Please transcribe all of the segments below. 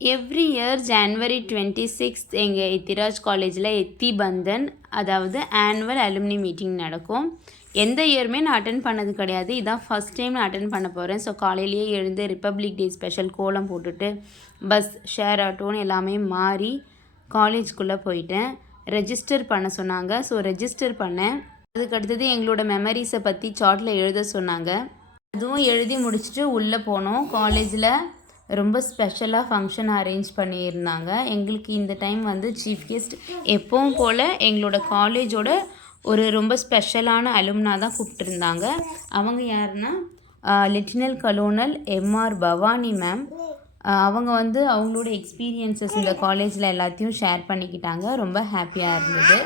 Every year ஜனவரி 26th எங்கள் எத்திராஜ் காலேஜில் எத்தி பந்தன், அதாவது ஆனுவல் அலுமினி மீட்டிங் நடக்கும். எந்த இயருமே நான் அட்டன் பண்ணது கிடையாது. இதான் ஃபஸ்ட் டைம் நான் அட்டன் பண்ண போகிறேன். ஸோ காலையிலேயே எழுந்து ரிப்பப்ளிக் டே ஸ்பெஷல் கோலம் போட்டுட்டு பஸ், ஷேர் ஆட்டோன்னு எல்லாமே மாறி காலேஜ்குள்ளே போயிட்டேன். ரெஜிஸ்டர் பண்ண சொன்னாங்க. ஸோ ரெஜிஸ்டர் பண்ணேன். அதுக்கடுத்தது எங்களோட மெமரிஸை பற்றி சார்ட்டில் எழுத சொன்னாங்க. அதுவும் எழுதி முடிச்சுட்டு உள்ளே போனோம். காலேஜில் ரொம்ப ஸ்பெஷலாக ஃபங்க்ஷன் அரேஞ்ச் பண்ணியிருந்தாங்க. எங்களுக்கு இந்த டைம் வந்து சீஃப் கெஸ்ட் எப்பவும் போல் எங்களோட காலேஜோட ஒரு ரொம்ப ஸ்பெஷலான அலுமினா தான் கூப்பிட்டுருந்தாங்க. அவங்க யாருன்னா லெஃப்டினல் கலோனல் எம்ஆர் பவானி மேம். அவங்க வந்து அவங்களோட எக்ஸ்பீரியன்ஸஸ் இந்த காலேஜில் எல்லாத்தையும் ஷேர் பண்ணிக்கிட்டாங்க. ரொம்ப ஹாப்பியாக இருந்தது.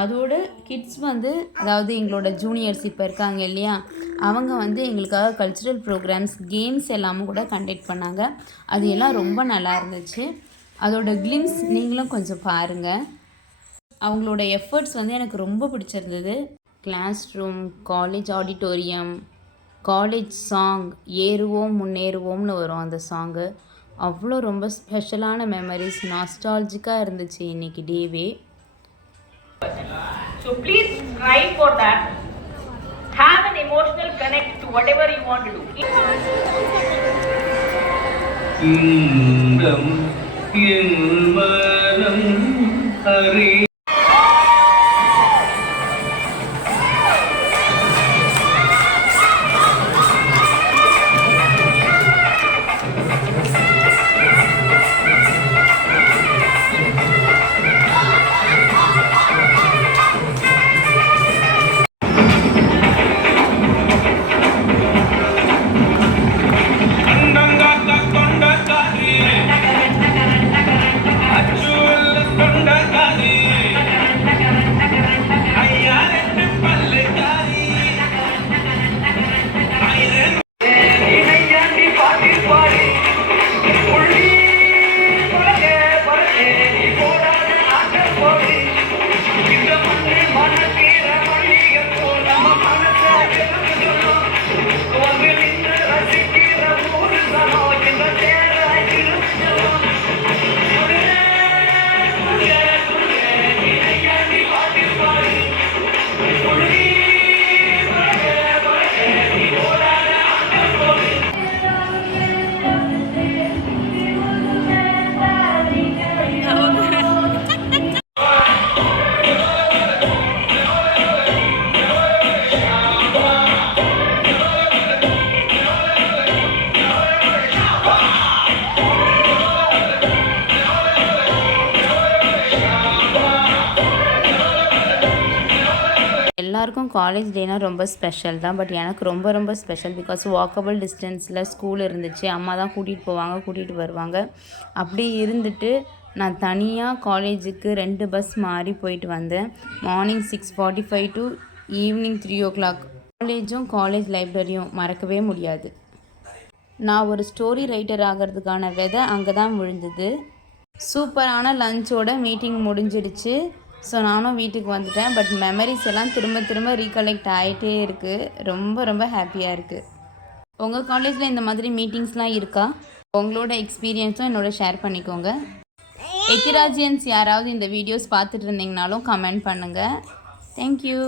அதோட கிட்ஸ் வந்து, அதாவது எங்களோட ஜூனியர்ஸ் இப்போ இருக்காங்க இல்லையா, அவங்க வந்து எங்களுக்காக கல்ச்சுரல் ப்ரோக்ராம்ஸ், கேம்ஸ் எல்லாமும் கூட கண்டக்ட் பண்ணாங்க. அது எல்லாம் ரொம்ப நல்லா இருந்துச்சு. அதோட கிளிம்ஸ் நீங்களும் கொஞ்சம் பாருங்கள். அவங்களோட எஃபர்ட்ஸ் வந்து எனக்கு ரொம்ப பிடிச்சிருந்தது. Class room, college auditorium, college song ஏறுவோம் முன்னேறுவோம்னு வரும் அந்த சாங்கு. அவ்வளோ ரொம்ப ஸ்பெஷலான மெமரிஸ், நாஸ்டாலஜிக்காக இருந்துச்சு இன்றைக்கி டேவே. So please strive for that. Have an emotional connect to whatever you want to do. எல்லாருக்கும் காலேஜ் டேனா ரொம்ப ஸ்பெஷல் தான். பட் எனக்கு ரொம்ப ரொம்ப ஸ்பெஷல். பிகாஸ் வாக்கபிள் டிஸ்டன்ஸில் ஸ்கூல் இருந்துச்சு. அம்மா தான் கூட்டிகிட்டு போவாங்க, கூட்டிகிட்டு வருவாங்க. அப்படி இருந்துட்டு நான் தனியாக காலேஜுக்கு 2 பஸ் மாறி போயிட்டு வந்தேன். Morning 6:45 to evening 3 o'clock. காலேஜும் காலேஜ் லைப்ரரியும் மறக்கவே முடியாது. நான் ஒரு ஸ்டோரி ரைட்டர் ஆகிறதுக்கான விதை அங்கே தான் விழுந்தது. சூப்பரான லஞ்சோட மீட்டிங் முடிஞ்சிடுச்சு. ஸோ நானும் வீட்டுக்கு வந்துட்டேன். பட் மெமரிஸ் எல்லாம் திரும்ப ரீகலெக்ட் ஆகிட்டே இருக்குது. ரொம்ப ரொம்ப ஹாப்பியாக இருக்குது. உங்கள் காலேஜில் இந்த மாதிரி மீட்டிங்ஸ்லாம் இருக்கா? உங்களோட எக்ஸ்பீரியன்ஸும் என்னோட ஷேர் பண்ணிக்கோங்க. எத்திராஜியன்ஸ் யாராவது இந்த வீடியோஸ் பார்த்துட்டு இருந்தீங்கனாலும் கமெண்ட் பண்ணுங்கள். தேங்க்யூ.